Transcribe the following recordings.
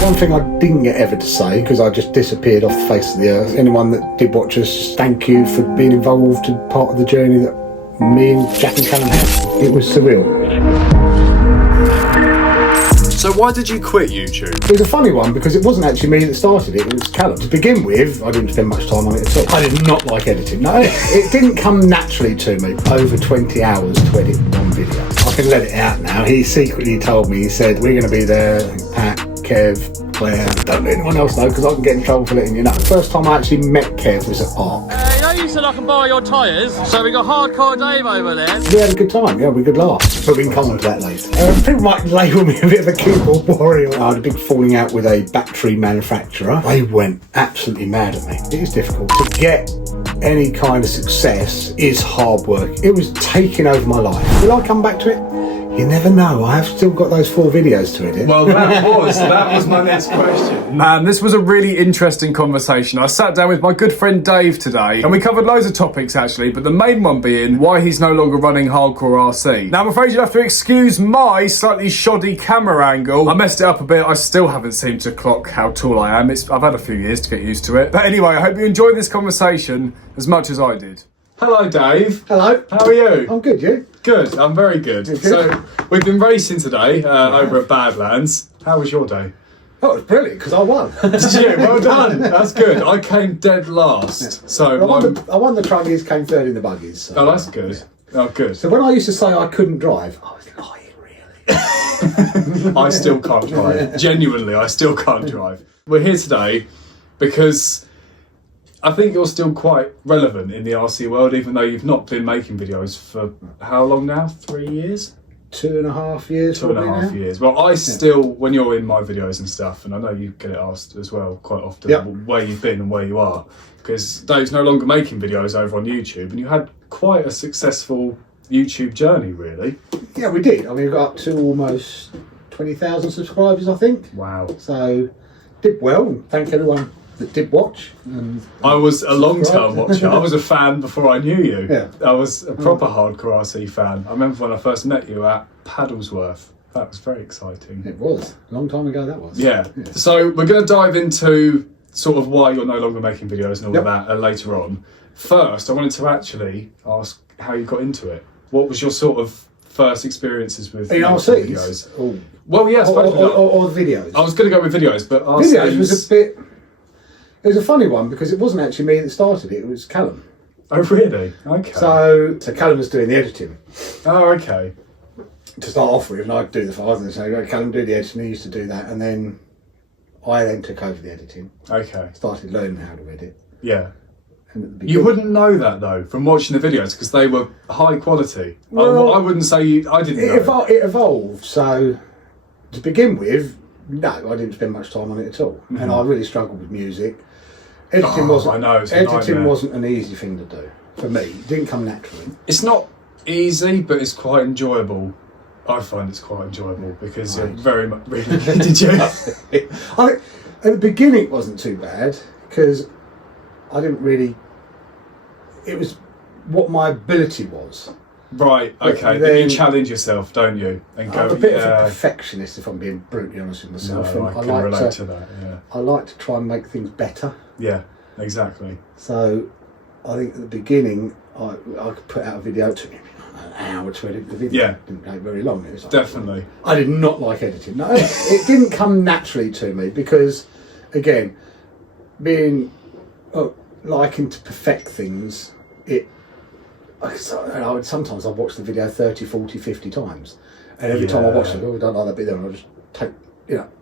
One thing I didn't get ever to say, because I just disappeared off the face of the earth, anyone that did watch us, thank you for being involved in part of the journey that me and Jack and Callum had. It was surreal. So why did you quit YouTube? It was a funny one because it wasn't actually me that started it, it was Callum. To begin with, I didn't spend much time on it at all. I did not like editing. No, it didn't come naturally to me. Over 20 hours to edit one video. I can let it out now. He secretly told me, he said, we're going to be there, Pat, Kev, Claire, don't let anyone else know because I can get in trouble for letting you know. The first time I actually met Kev was at Arrma. You know you said I can borrow your tyres, so we got Hardcore Dave over there. We had a good time, yeah, we could laugh. But we can come on to that later. People might label me a bit of a keyboard warrior. I had a big falling out with a battery manufacturer. They went absolutely mad at me. It is difficult. To get any kind of success is hard work. It was taking over my life. Will I come back to it? You never know. I have still got those 4 videos to edit. Well, that was my next question. Man, this was a really interesting conversation. I sat down with my good friend Dave today, and we covered loads of topics actually, but the main one being why he's no longer running Hardcore RC. Now, I'm afraid you'll have to excuse my slightly shoddy camera angle. I messed it up a bit. I still haven't seemed to clock how tall I am. I've had a few years to get used to it. But anyway, I hope you enjoyed this conversation as much as I did. Hello, Dave. Hello. How are you? I'm good, you? Good, I'm very good. So, we've been racing today over at Badlands. How was your day? Oh, it was brilliant, because I won. Did you? Well done. That's good. I came dead last. So I won the truggies, came third in the buggies. So. Oh, that's good. Oh, good. So when I used to say I couldn't drive, I was lying, really. I still can't drive. Genuinely, I still can't drive. We're here today because I think you're still quite relevant in the RC world, even though you've not been making videos for how long now? 3 years? 2.5 years. 2.5 years. Well, I still, when you're in my videos and stuff, and I know you get it asked as well quite often, where you've been and where you are, because Dave's no longer making videos over on YouTube, and you had quite a successful YouTube journey, really. Yeah, we did. I mean, we got up to almost 20,000 subscribers, I think. Wow. So, did well. Thank everyone that did watch. I was a long-term watcher. I was a fan before I knew you. Yeah. I was a proper hardcore RC fan. I remember when I first met you at Paddlesworth. That was very exciting. It was. A long time ago that was. Yeah. So we're going to dive into sort of why you're no longer making videos and all of that later on. First, I wanted to actually ask how you got into it. What was your sort of first experiences with RCs? videos? Oh. Well, yes. Or videos. I was going to go with videos, but RCs... Videos was a bit... It was a funny one because it wasn't actually me that started it, it was Callum. Oh, really? Okay. So Callum was doing the editing. Oh, okay. To start off with, and I'd do the files and say, Callum do the editing, he used to do that, and then I then took over the editing. Okay. Started learning how to edit. Yeah. You wouldn't know that though from watching the videos because they were high quality. Well, I wouldn't say I didn't know. It evolved, so to begin with, no, I didn't spend much time on it at all. And I really struggled with music. Editing wasn't an easy thing to do for me. It didn't come naturally. It's not easy, but it's quite enjoyable. I find it's quite enjoyable because you're very much really did you? At the beginning, it wasn't too bad because I didn't really. It was what my ability was. Right. Okay. Then you challenge yourself, don't you? And go. I'm a bit of a perfectionist, if I'm being brutally honest with myself. No, I can relate to that. Yeah. I like to try and make things better. Yeah. Exactly. So, I think at the beginning, I could put out a video. It took me an hour to edit the video. Yeah. It didn't take very long. It was like, definitely. I did not like editing. No, it didn't come naturally to me because, again, being liking to perfect things, sometimes I'd watch the video 30, 40, 50 times. And every time I watch it, I don't like that bit there, and I'll just take,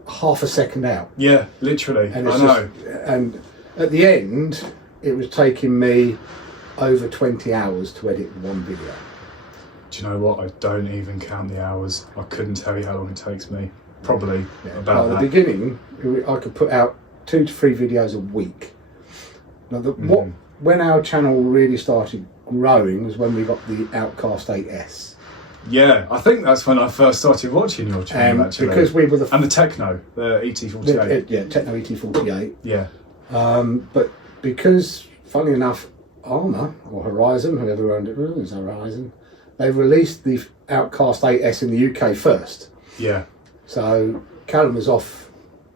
half a second out. Yeah, literally. And I know. And at the end, it was taking me over 20 hours to edit one video. Do you know what? I don't even count the hours. I couldn't tell you how long it takes me. Probably about that. At the beginning, I could put out 2 to 3 videos a week. Now, when our channel really started growing was when we got the Outcast 8S. Yeah, I think that's when I first started watching your channel actually. Because we were and the Techno, the ET48. Techno ET48. Yeah. But because, funny enough, Arrma or Horizon, whoever owned it, was Horizon, they released the Outcast 8S in the UK first. Yeah. So Callum was off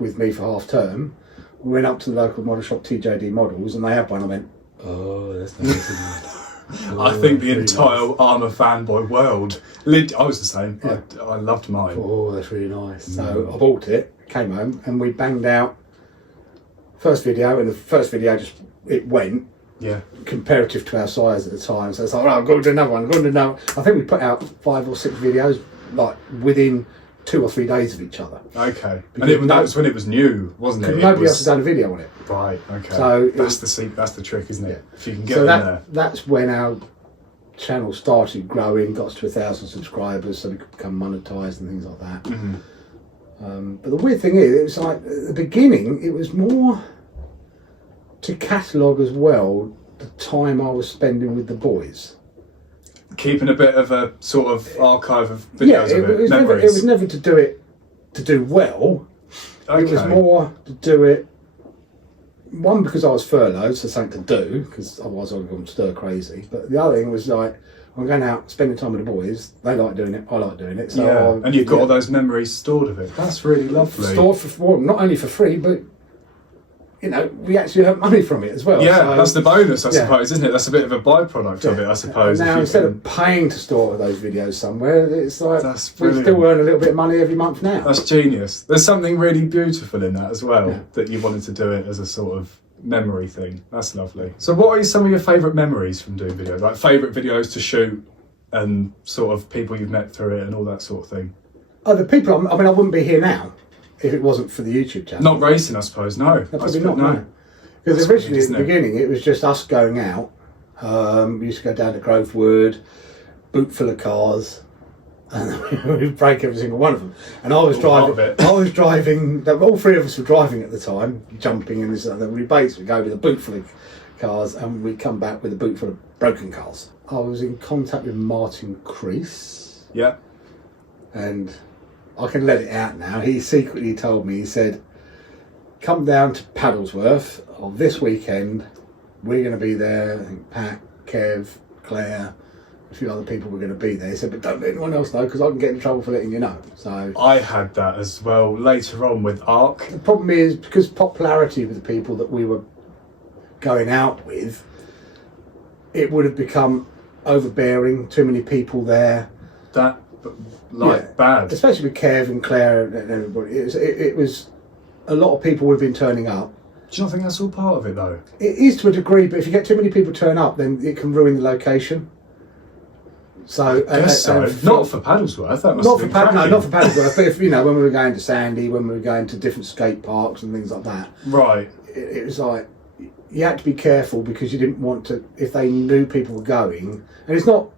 with me for half term. We went up to the local model shop, TJD Models, and they had one. I went, oh, that's nice. I think the entire Arrma fanboy world. I was the same. Yeah. I loved mine. Oh, that's really nice. So I bought it, came home, and we banged out first video, and the first video it went. Yeah. Comparative to our size at the time. So it's like, right, I've got to do another one, I think we put out 5 or 6 videos, like within 2 or 3 days of each other. Okay. And that was when it was new, wasn't it? Nobody else had done a video on it. Right, okay. So that's the trick, isn't it? Yeah. If you can get in there. That's when our channel started growing, got us to 1,000 subscribers, so we could become monetized and things like that. Mm-hmm. But the weird thing is, it was like, at the beginning, it was more to catalogue as well the time I was spending with the boys. Keeping a bit of a sort of archive of videos of it, memories. It was never to do well. Okay. It was more to do it, one, because I was furloughed, so something to do, because otherwise I would have gone stir crazy. But the other thing was like, I'm going out, spending time with the boys. They like doing it, I like doing it. So and you've got all those memories stored of it. That's really lovely. Stored for, not only for free, but we actually have money from it as well. Yeah, so, that's the bonus, I suppose, isn't it? That's a bit of a byproduct of it, I suppose. And now instead of paying to store those videos somewhere, it's like we still earn a little bit of money every month now. That's genius. There's something really beautiful in that as well, that you wanted to do it as a sort of memory thing. That's lovely. So what are some of your favourite memories from doing videos? Like favourite videos to shoot and sort of people you've met through it and all that sort of thing? Oh, the people, I wouldn't be here now if it wasn't for the YouTube channel. Not racing, I suppose, no. Probably not, no. Because originally, at the beginning, it was just us going out. We used to go down to Grovewood, boot full of cars, and we'd break every single one of them. And I was driving, all 3 of us were driving at the time, jumping and this and that. We'd basically go with a boot full of cars, and we'd come back with a boot full of broken cars. I was in contact with Martin Crease. Yeah. And I can let it out now. He secretly told me, he said, come down to Paddlesworth on this weekend. We're going to be there. I think Pat, Kev, Claire, a few other people were going to be there. He said, but don't let anyone else know because I can get in trouble for letting you know. So I had that as well later on with Arc. The problem is, because popularity with the people that we were going out with, it would have become overbearing, too many people there. Bad. Especially with Kev and Claire and everybody. It was a lot of people would have been turning up. Do you not think that's all part of it though? It is to a degree, but if you get too many people turn up, then it can ruin the location. So, not for Paddlesworth. That must not have for been not for Paddlesworth. But if when we were going to Sandy, when we were going to different skate parks and things like that, right? It was like you had to be careful because you didn't want to. If they knew people were going, and it's not.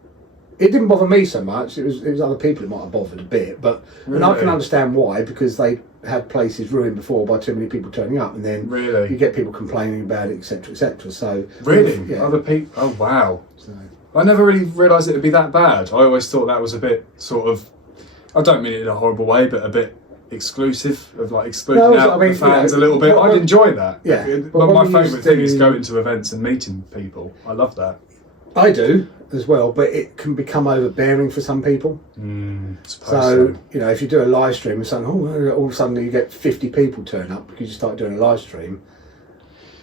It didn't bother me so much. It was other people it might have bothered a bit, but and I can understand why, because they had places ruined before by too many people turning up, and then you get people complaining about it, etc., etc. So other people. Oh wow! So, I never really realised it would be that bad. I always thought that was a bit sort of. I don't mean it in a horrible way, but a bit exclusive of like excluding out the fans a little bit. I'd enjoy that. Yeah, but my favourite thing is going to events and meeting people. I love that. I do as well, but it can become overbearing for some people. So if you do a live stream and something, all of a sudden you get 50 people turn up because you start doing a live stream,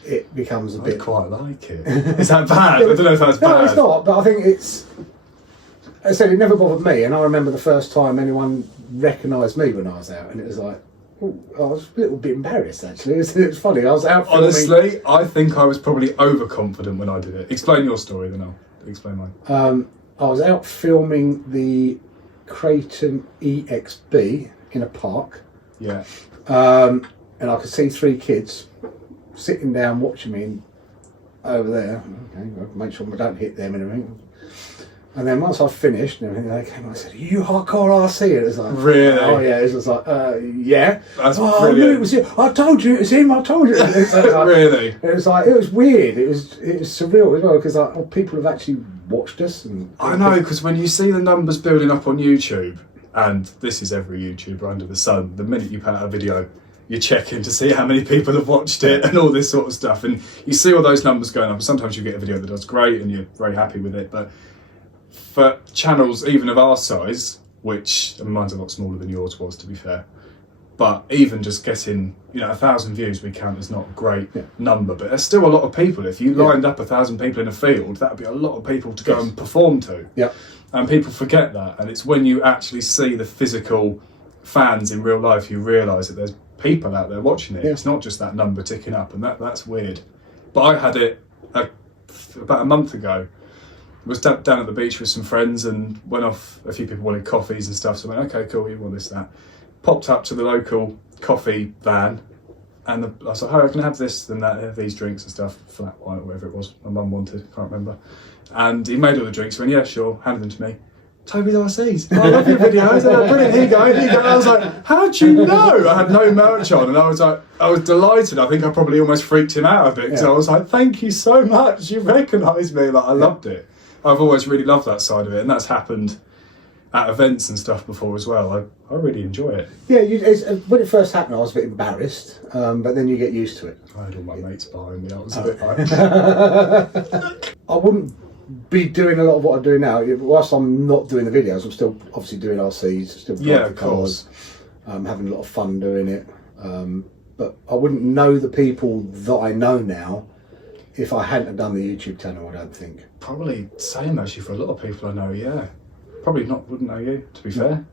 it becomes a bit. I quite like it. Is that bad? I don't know if that's bad. No, it's not. But I think it's. I said it never bothered me, and I remember the first time anyone recognised me when I was out, and it was like. I was a little bit embarrassed actually. It was funny. I was out filming. Honestly, I think I was probably overconfident when I did it. Explain your story, then I'll explain mine. I was out filming the Creighton EXB in a park. Yeah. And I could see 3 kids sitting down watching me over there. Okay, I'll make sure I don't hit them and everything. And then once I finished and everything, they came and I said, "Are you hardcore RC?" And it was like, really? Oh yeah. It was like, yeah. That's brilliant. I knew it was him. I told you it was him. I told you. It was like, really? It was like it was weird. It was surreal as well because people have actually watched us. And I know, because when you see the numbers building up on YouTube, and this is every YouTuber under the sun, the minute you put out a video, you're checking to see how many people have watched it and all this sort of stuff, and you see all those numbers going up. And sometimes you get a video that does great and you're very happy with it, but for channels even of our size, which mine's a lot smaller than yours was, to be fair, But even just getting, 1,000 views we count as not a great number, but there's still a lot of people. If you lined up 1,000 people in a field, that'd be a lot of people to go and perform to. Yeah. And people forget that. And it's when you actually see the physical fans in real life, you realise that there's people out there watching it. It's not just that number ticking up, and that's weird. But I had it about a month ago. I was down at the beach with some friends and went off. A few people wanted coffees and stuff, so I went, okay, cool, you want this, that. Popped up to the local coffee van, and I was like, "Hi, I can have this and that, have these drinks and stuff, flat white, or whatever it was my mum wanted, can't remember." And he made all the drinks, went, "Yeah, sure," handed them to me. Tobysrcs, I love your videos, brilliant, here you go, here you go. I was like, how'd you know? I had no merch on, and I was delighted. I think I probably almost freaked him out a bit, because I was like, thank you so much, you recognised me, I loved it. I've always really loved that side of it, and that's happened at events and stuff before as well. I really enjoy it. Yeah, when it first happened, I was a bit embarrassed, but then you get used to it. I had all my mates behind me. I was a bit like... I wouldn't be doing a lot of what I do now. Whilst I'm not doing the videos, I'm still obviously doing RCs, still driving cars, having a lot of fun doing it. But I wouldn't know the people that I know now if I hadn't done the YouTube channel, I don't think. Probably same actually for a lot of people I know, yeah. Probably wouldn't know you, to be fair.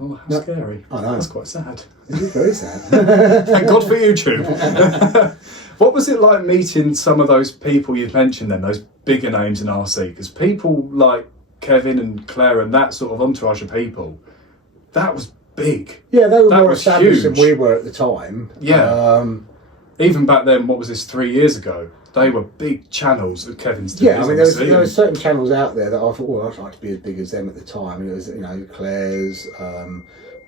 Oh, how scary. I know. That's quite sad. It is very sad. Thank God for YouTube. What was it like meeting some of those people you'd mentioned then, those bigger names in RC? Because people like Kevin and Claire and that sort of entourage of people, that was big. Yeah, they were that more was established huge. than we were at the time. Yeah. Even back then, what was this, 3 years ago? They were big channels that Kevin's doing. Yeah, I mean, there were certain channels out there that I thought, well, I'd like to be as big as them at the time. And it was, Claire's,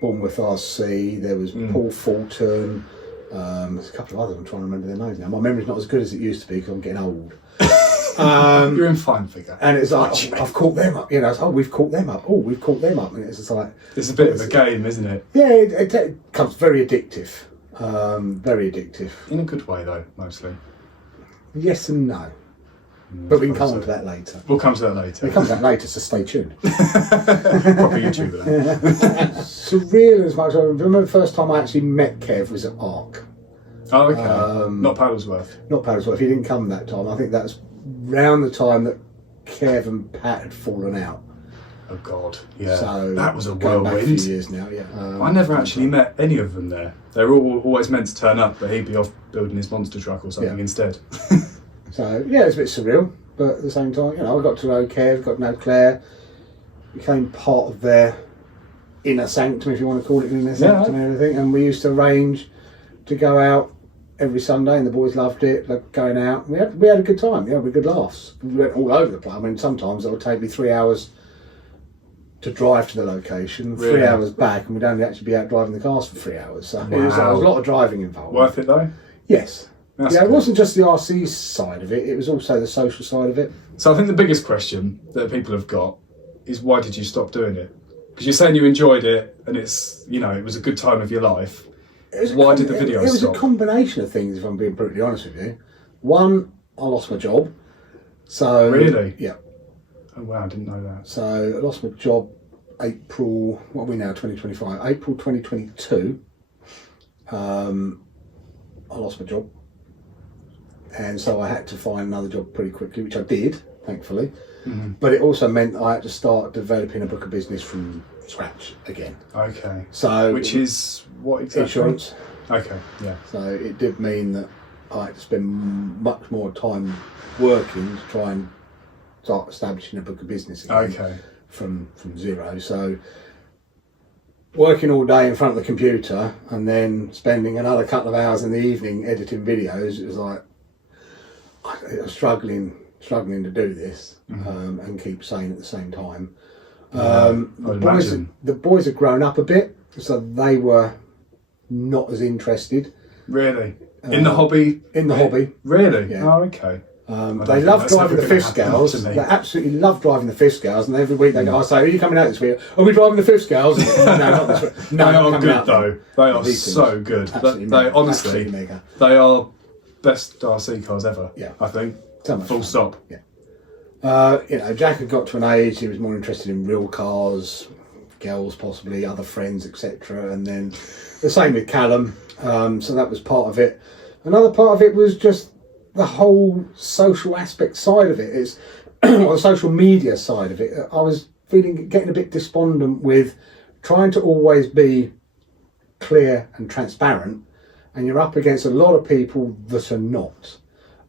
Bournemouth RC, there was Paul Fulton, there's a couple of others, I'm trying to remember their names now. My memory's not as good as it used to be because I'm getting old. You're in fine figure. And it's like, I've caught them up, it's, we've caught them up, we've caught them up. And it's just like... It's a bit of a game, isn't it? Yeah, it becomes very addictive. Very addictive. In a good way, though, mostly. Yes and no. But we can come on to that later. We'll come to that later. We'll come to that later, so stay tuned. Proper YouTuber then. Surreal as much. I remember the first time I actually met Kev was at Arrma. Oh, okay. Not Paddlesworth. Not Paddlesworth. He didn't come that time. I think that's around the time that Kev and Pat had fallen out. Oh God, yeah. So that was a going back a few whirlwind. years now, yeah. I never actually met any of them there. They were always meant to turn up, but he'd be off building his monster truck or something instead. So yeah, it's a bit surreal, but at the same time, I got to know Kev, got to know Claire, became part of their inner sanctum, if you want to call it an inner sanctum and everything. And we used to arrange to go out every Sunday, and the boys loved it, like going out. We had a good time, we had good laughs. We went all over the place. I mean, sometimes it would take me 3 hours to drive to the location, 3 hours back, and we'd only actually be out driving the cars for 3 hours. So there was a lot of driving involved. Worth it though? Yes. That's it good. wasn't just the RC side of it, it was also the social side of it. So I think the biggest question that people have got is, why did you stop doing it? Because you're saying you enjoyed it and it's, it was a good time of your life. Why did the videos It was stop? a combination of things, if I'm being brutally honest with you. One, I lost my job. So Really? Yeah. Oh wow, I didn't know that. So I lost my job April, what are we now, 2025? April 2022. I lost my job. And so I had to find another job pretty quickly, which I did, thankfully. Mm-hmm. But it also meant that I had to start developing a book of business from scratch again. Okay. So which is what exactly? Insurance. Okay, yeah. So it did mean that I had to spend much more time working to try and start establishing a book of business again from zero. So working all day in front of the computer and then spending another couple of hours in the evening editing videos, it was like I was struggling to do this and keep sane at the same time. The boys had grown up a bit, so they were not as interested. Really? In the hobby? In the hobby. Really? Yeah. Oh, okay. They love driving the fifth scales. They absolutely love driving the fifth scales, and every week they go, I say, are you coming out this week? Are we driving the fifth scales? No, not this week. No, they are good though. They are so good. They honestly, they are best RC cars ever. Yeah. I think. So much full fun. stop. Yeah. Jack had got to an age he was more interested in real cars, girls, possibly other friends, etc. And then the same with Callum. So that was part of it. Another part of it was just the whole social aspect side of it. Is or the social media side of it. I was getting a bit despondent with trying to always be clear and transparent, and you're up against a lot of people that are not.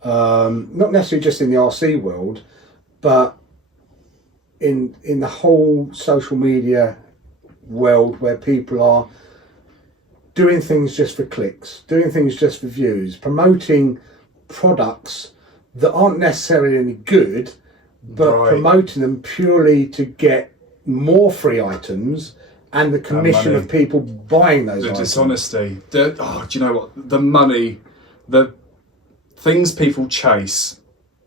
Not necessarily just in the RC world, but in the whole social media world, where people are doing things just for clicks, doing things just for views, promoting products that aren't necessarily any good, but promoting them purely to get more free items and the commission of people buying those items. Dishonesty. Do you know what? The money, the things people chase,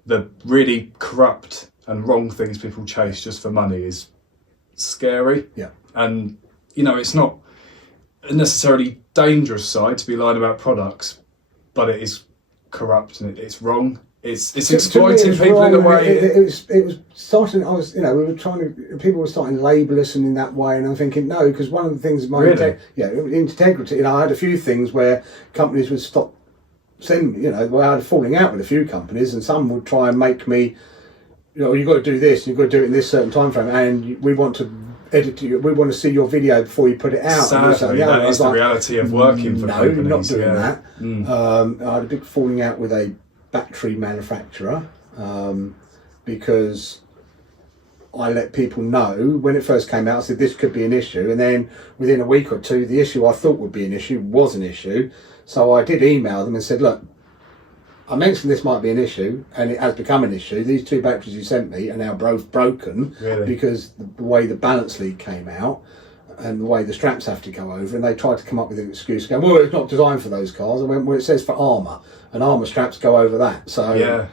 the really corrupt and wrong things people chase just for money is scary. Yeah. And, you know, it's not a necessarily dangerous side to be lying about products, but it is corrupt and it's wrong. It's exploiting people in a way. It was starting. People were starting to label us in that way, and I'm thinking no, because one of the things integrity. You know, I had a few things where companies would stop sending. You know, I had a falling out with a few companies, and some would try and make me, you know, you've got to do this, you've got to do it in this certain time frame, and we want to edit you. We want to see your video before you put it out. Sadly, that is the reality of working for companies. No, not doing that. I had a big falling out with a battery manufacturer because I let people know when it first came out. I said this could be an issue, and then within a week or two, the issue I thought would be an issue was an issue. So I did email them and said, look, I mentioned this might be an issue, and it has become an issue. These 2 batteries you sent me are now broken because the way the balance lead came out and the way the straps have to go over, and they tried to come up with an excuse going, well, it's not designed for those cars. I went, well, it says for Arrma, and Arrma straps go over that. So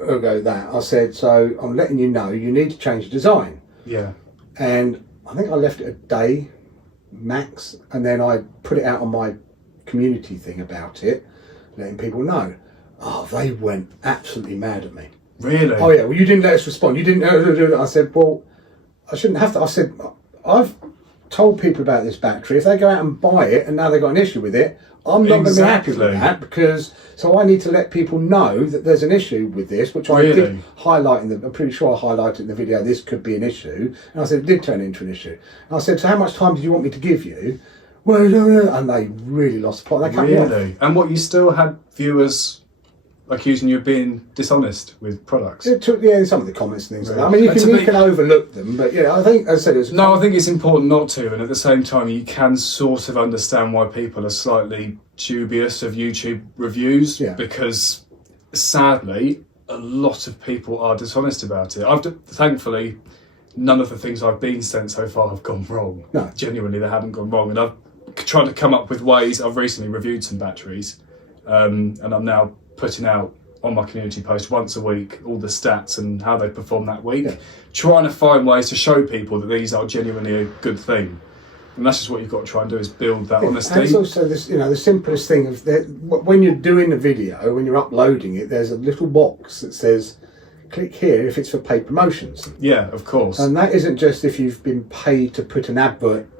I'll go that. I said, so I'm letting you know you need to change the design. Yeah. And I think I left it a day max, and then I put it out on my community thing about it, letting people know. Oh, they went absolutely mad at me. Really? Oh yeah, well you didn't let us respond. You didn't. I said, well, I shouldn't have to. I said, I've told people about this battery. If they go out and buy it and now they've got an issue with it, I'm not going to be happy with that, because so I need to let people know that there's an issue with this, which I did highlight I'm pretty sure I highlighted in the video, this could be an issue. And I said, it did turn into an issue. And I said, so how much time did you want me to give you? Well, and they really lost the plot. They cut me off. And what, you still had viewers accusing you of being dishonest with products? Some of the comments and things like that. I mean, you can overlook them, but I think, as I said, I think it's important not to, and at the same time, you can sort of understand why people are slightly dubious of YouTube reviews, because sadly, a lot of people are dishonest about it. Thankfully, none of the things I've been sent so far have gone wrong. No. Genuinely, they haven't gone wrong, and I've tried to come up with ways. I've recently reviewed some batteries, and I'm now putting out on my community post once a week all the stats and how they perform that week, trying to find ways to show people that these are genuinely a good thing. And that's just what you've got to try and do, is build that honesty. And it's also this, the simplest thing of when you're doing a video, when you're uploading it, there's a little box that says click here if it's for paid promotions. Yeah, of course. And that isn't just if you've been paid to put an advert.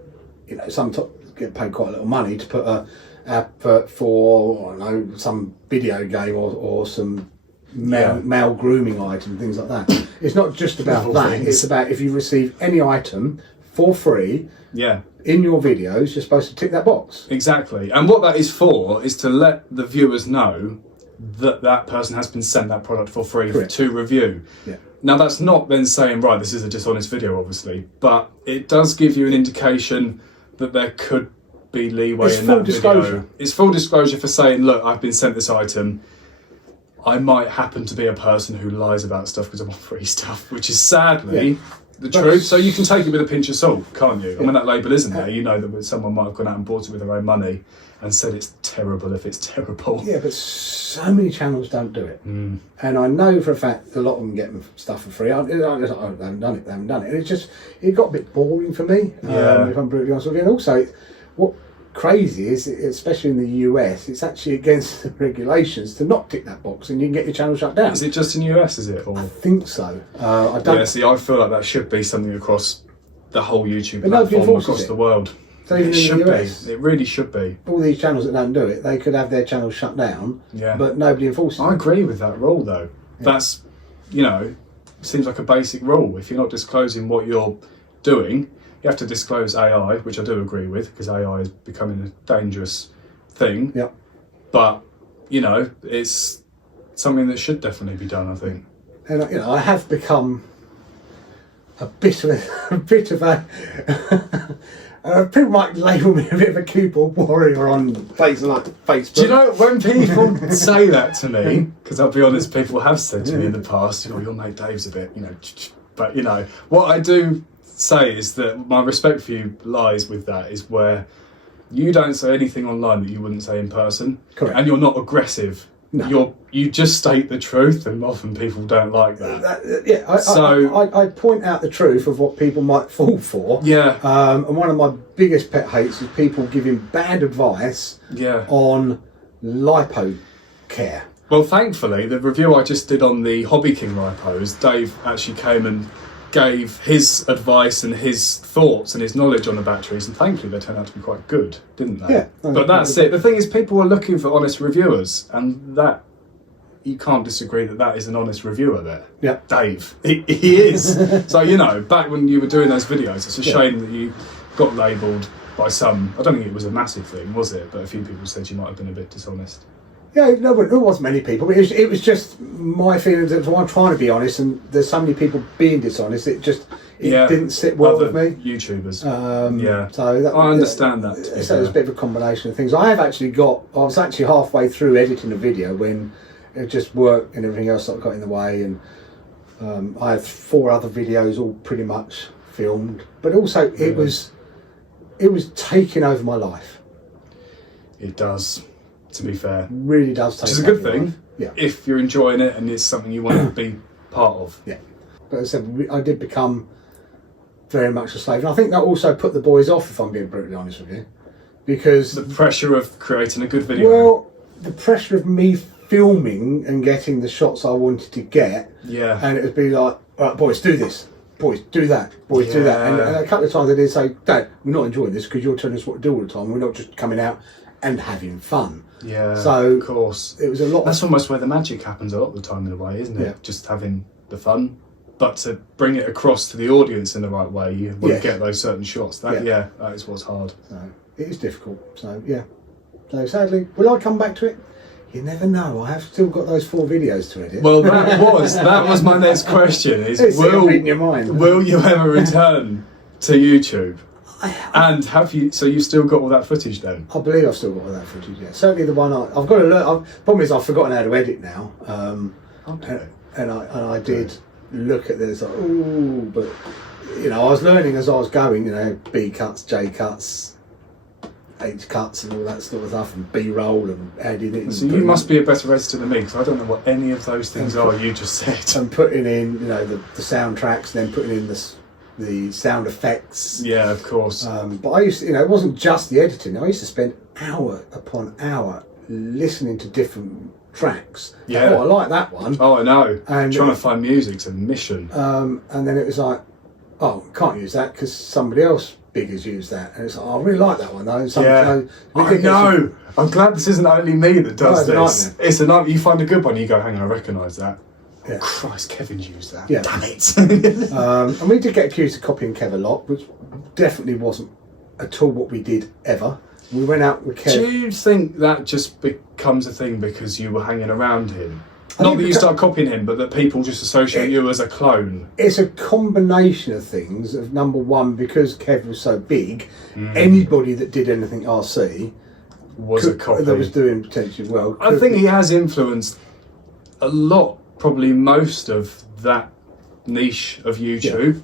Some get paid quite a little money to put a advert for, I don't know, some video game or some male grooming item, things like that. It's not just about that. It's about if you receive any item for free in your videos, you're supposed to tick that box. Exactly. And what that is for is to let the viewers know that that person has been sent that product for free to review. Yeah. Now, that's not then saying, right, this is a dishonest video, obviously, but it does give you an indication that there could be leeway in that video. It's full disclosure for saying, look, I've been sent this item. I might happen to be a person who lies about stuff because I want free stuff, which is sadly the truth. So you can take it with a pinch of salt, can't you? And when that label isn't there, you know that someone might have gone out and bought it with their own money and said it's terrible if it's terrible. Yeah, but so many channels don't do it. And I know for a fact a lot of them get stuff for free. I haven't done it. And it got a bit boring for me, if I'm brutally honest with you. And also, what crazy is, especially in the US, it's actually against the regulations to not tick that box, and you can get your channel shut down. Is it just in the US, is it? Or? I think so. I don't. Yeah, see, I feel like that should be something across the whole YouTube But nobody platform enforces across it. the world. So even It in should the US, be. It really should be. all these channels that don't do it, they could have their channels shut down, Yeah. but nobody enforces I it. agree with that rule though. That's, you know, seems like a basic rule. If you're not disclosing what you're doing, you have to disclose AI, which I do agree with, because AI is becoming a dangerous thing. Yep. But, you know, it's something that should definitely be done, I think. And you know, I have become a bit of people might label me a bit of a keyboard warrior on Facebook. Do you know, when people say that to me, because I'll be honest, people have said to me in the past, you know, your mate Dave's a bit, you know, but, you know, what I do say is that my respect for you lies with that, is where you don't say anything online that you wouldn't say in person. Correct. And you're not aggressive. No. You just state the truth, and often people don't like that. I point out the truth of what people might fall for. Yeah. And one of my biggest pet hates is people giving bad advice Yeah. on lipo care. Well, thankfully, the review I just did on the Hobby King lipos, Dave actually came and gave his advice and his thoughts and his knowledge on the batteries, and thankfully they turned out to be quite good, didn't they? Yeah. But that's it. The thing is, people are looking for honest reviewers, and that, you can't disagree that is an honest reviewer there. Yeah. Dave. He is. So, you know, back when you were doing those videos, it's a shame that you got labelled by some, I don't think it was a massive thing, was it? But a few people said you might have been a bit dishonest. Yeah, no, there wasn't many people. But it was just my feeling that I'm trying to be honest, and there's so many people being dishonest. It didn't sit well Other with me. YouTubers. Yeah. So that, I understand that. So it's a bit of a combination of things. I was actually halfway through editing a video when it just work and everything else that got in the way, and I had 4 other videos all pretty much filmed. But also it was taking over my life. It does. To be fair, really does take. Which is a good over my thing. life. Yeah. If you're enjoying it and it's something you want to be part of. Yeah. But as I said, I did become very much a slave, and I think that also put the boys off, if I'm being brutally honest with you, because The pressure of creating a good video. well, the pressure of me filming and getting the shots I wanted to get, Yeah. and it would be like, right, boys, do this. Boys, do that. Boys, do that. And Yeah. a couple of times I did say, Dad, we're not enjoying this because you're telling us what to do all the time. We're not just coming out and having fun. Yeah, So of course. it was a lot. That's almost where the magic happens a lot of the time in a way, isn't it? Yeah. Just having the fun. But to bring it across to the audience in the right way, you want Yes. to get those certain shots. That is what's hard. So it is difficult. So yeah. So sadly, will I come back to it? You never know. I have still got those 4 videos to edit. Well, that was my next question. Is It's in your mind. will you ever return to YouTube? And have you? So you've still got all that footage then? I believe I've still got all that footage. Yeah, certainly the one I've got to learn. Problem is I've forgotten how to edit now. Okay. And I did look at this like, ooh, but you know, I was learning as I was going. You know, B cuts, J cuts, H cuts, and all that sort of stuff, and B roll and adding it. So you must be a better editor than me, because I don't know what any of those things are you just said. And putting in, you know, the soundtracks, then putting in the sound effects. Yeah, of course. But I used to, you know, it wasn't just the editing. I used to spend hour upon hour listening to different tracks. Yeah. Oh, I like that one. Oh, I know. And trying to find music's a mission. And then it was like, oh, can't use that because somebody else big has used that. And it's like, oh, I really like that one though. And I know. I'm glad this isn't only me that does No, this. It's a nightmare. You find a good one, you go, hang on, I recognise that. Yeah. Oh, Christ, Kevin's used that. Yeah. Damn it. And we did get accused of copying Kev a lot, which definitely wasn't at all what we did ever. We went out with Kev. Do you think that just becomes a thing because you were hanging around him? Not that you start copying him, but that people just associate you as a clone. It's a combination of things. Of number one, because Kev was so big, anybody that did anything RC Was a copy. that was doing potentially well. I think he has influenced a lot, probably most of that niche of YouTube,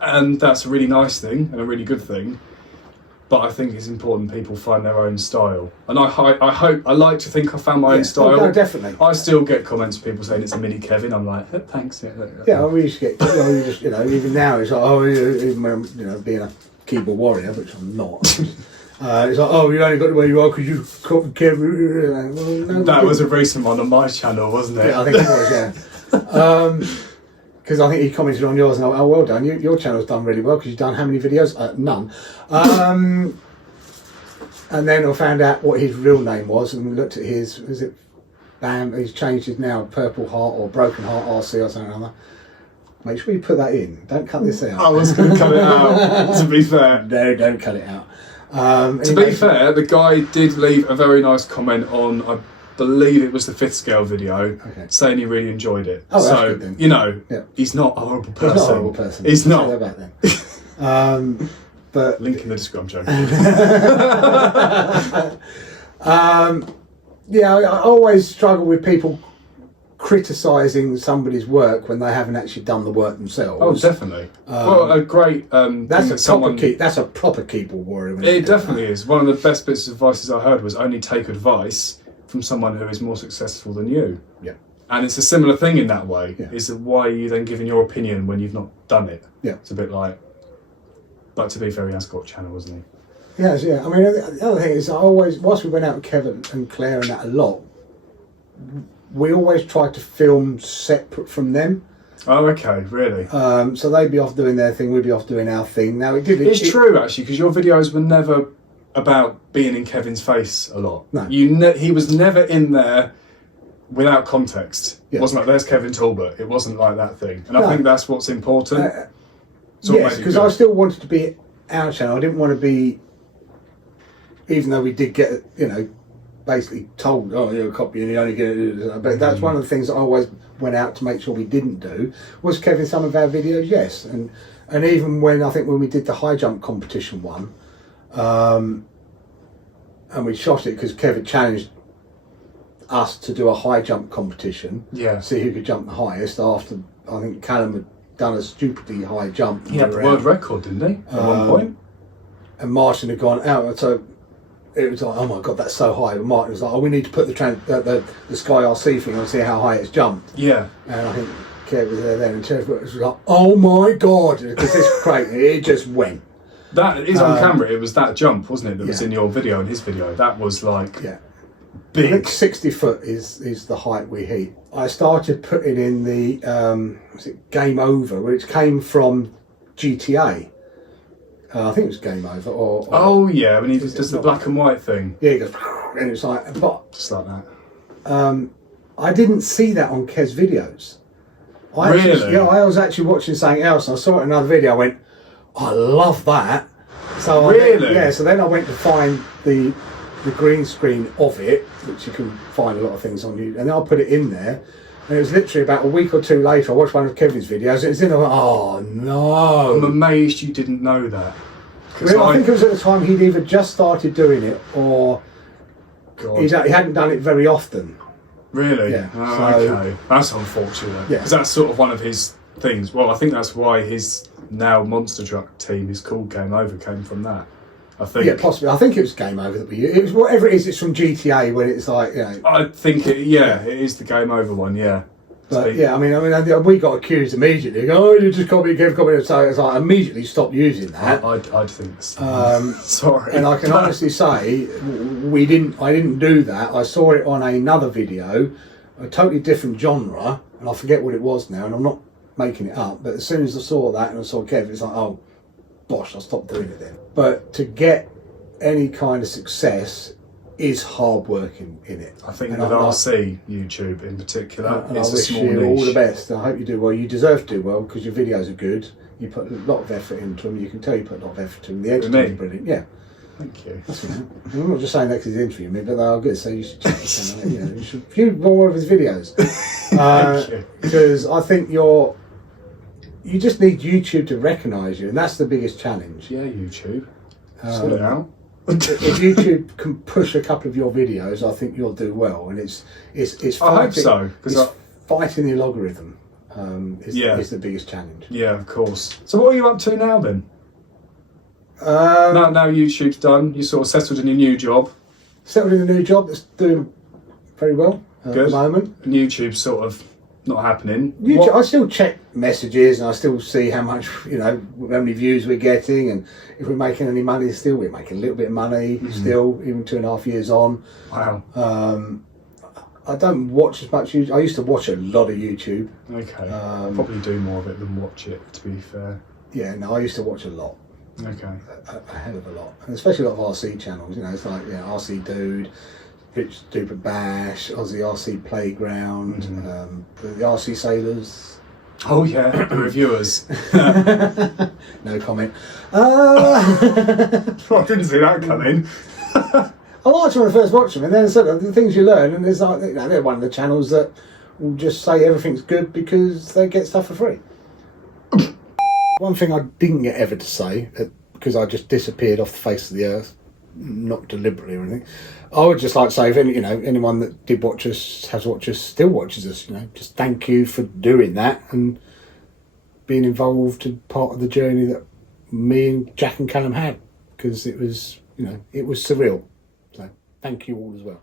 and that's a really nice thing and a really good thing. But I think it's important people find their own style, and I like to think I found my own style. No, definitely. I still get comments from people saying it's a mini Kevin. I'm like, thanks. Yeah, we used to get, you know, even now it's like, oh, even when I'm, you know, being a keyboard warrior, which I'm not. It's like, oh, you only got to where you are because you copied Kevin. Well, no, that was a recent one on my channel, wasn't it? Yeah, I think it was. Yeah. Because I think he commented on yours and I went, oh, well done, your channel's done really well because you've done how many videos? None. And then I found out what his real name was and we looked at his, was it Bam? He's changed his now Purple Heart or Broken Heart RC or something like that. Make sure you put that in. Don't cut this out. I was going to cut it out, to be fair. No, don't cut it out. To be fair, the guy did leave a very nice comment on, I believe it was the 5th scale video, saying he really enjoyed it. Oh, so, that's good then. you know, he's not a horrible person. He's not a horrible person. He's not. Say that then. But link in the description. Yeah, I always struggle with people criticising somebody's work when they haven't actually done the work themselves. Oh, definitely. Well, a great that's a proper keyboard warrior. It definitely is. One of the best bits of advice I heard was only take advice from someone who is more successful than you. Yeah. And it's a similar thing in that way. Yeah. Is that why are you then giving your opinion when you've not done it? Yeah. It's a bit like, but to be fair, he has got a channel, hasn't he? Yes, yeah. I mean, the other thing is, I always, whilst we went out with Kevin and Claire and that a lot, we always tried to film separate from them. Oh, okay, really? So they'd be off doing their thing, we'd be off doing our thing. Now it's true actually, because your videos were never about being in Kevin's face a lot. No, he was never in there without context. Yeah. It wasn't like there's Kevin Talbot. It wasn't like that thing, and I think that's what's important. Yes, because I still wanted to be our channel. I didn't want to be, even though we did get, you know, basically told, oh, you're a copy and you only get it. But that's one of the things that I always went out to make sure we didn't do. Was Kevin some of our videos? Yes. And even when, I think when we did the high jump competition one, and we shot it because Kevin challenged us to do a high jump competition. Yeah. See who could jump the highest after, I think Callum had done a stupidly high jump. He had the world record, didn't he? At one point. And Martin had gone out, so it was like, oh my god, that's so high. And Martin was like, oh, we need to put the Sky RC thing on and see how high it's jumped. Yeah. And I think Kev was there then, and Kev was like, oh my god, because this crate, it just went. That is on camera. It was that jump, wasn't it? That was in your video and his video. That was like big. I think 60 foot is the height we hit. I started putting in the was it Game Over, which came from GTA. I think it was Game Over. Or oh yeah, when he does the black and white thing. Yeah, he goes, and it's like, but just like that. I didn't see that on Kev's videos. Really? I was actually watching something else, and I saw it in another video. I went, I love that. So really? So then I went to find the green screen of it, which you can find a lot of things on YouTube, and then I put it in there. And it was literally about a week or two later, I watched one of Kevin's videos, and it was in, I went, oh no. I'm amazed you didn't know that. Really, I think it was at the time he'd either just started doing it, or he hadn't done it very often. Really? Yeah. Oh, okay. That's unfortunate. Yeah. Because that's sort of one of his things. Well, I think that's why his now monster truck team is called Game Over, came from that. I think. Yeah, possibly. I think it was Game Over that we used. It was whatever it is. It's from GTA when it's like, you know. I think it is the Game Over one. Yeah. But yeah, I mean, we got accused immediately. Go, oh, you just copy. So it's like, I immediately stopped using that. I'd think so. Sorry. And I can honestly say, I didn't do that. I saw it on another video, a totally different genre, and I forget what it was now, and I'm not making it up. But as soon as I saw that and I saw Kev, it's like, oh, bosh, I stopped doing it then. But to get any kind of success is hard work in it. I think with RC YouTube in particular, and it's I wish a small you niche. all the best. I hope you do well. You deserve to do well because your videos are good. You put a lot of effort into them. You can tell you put a lot of effort into them. The editing is brilliant. Yeah. Thank you. I'm not just saying that because he's interviewing me, but they are good. So you should check his channel. You know, you should view more of his videos because I think you just need YouTube to recognise you, and that's the biggest challenge. Yeah, YouTube. Sort it out. If YouTube can push a couple of your videos, I think you'll do well. And it's fighting, I hope so, because fighting the algorithm is the biggest challenge. Yeah, of course. So what are you up to now then? Now YouTube's done, you sort of settled in your new job. Settled in a new job that's doing very well at the moment. And YouTube's sort of not happening. I still check messages and I still see how much, how many views we're getting, and if we're making any money. Still, we're making a little bit of money still, even 2.5 years on. Wow. I don't watch as much YouTube. I used to watch a lot of YouTube. Okay. Probably do more of it than watch it, to be fair. Yeah, no, I used to watch a lot. Okay. A hell of a lot. And especially a lot of RC channels, you know, it's like, RC Dude, Rich Stupid Bash, Aussie RC Playground, the RC Sailors. Oh yeah, the reviewers. No comment. I didn't see that coming. I liked them when I first watched them, and then sort of the things you learn, and there's like, they're one of the channels that will just say everything's good because they get stuff for free. One thing I didn't get ever to say, because I just disappeared off the face of the earth, not deliberately or anything, I would just like to say, if anyone that did watch us, has watched us, still watches us, just thank you for doing that and being involved in part of the journey that me and Jack and Callum had, because it was, it was surreal. So thank you all as well.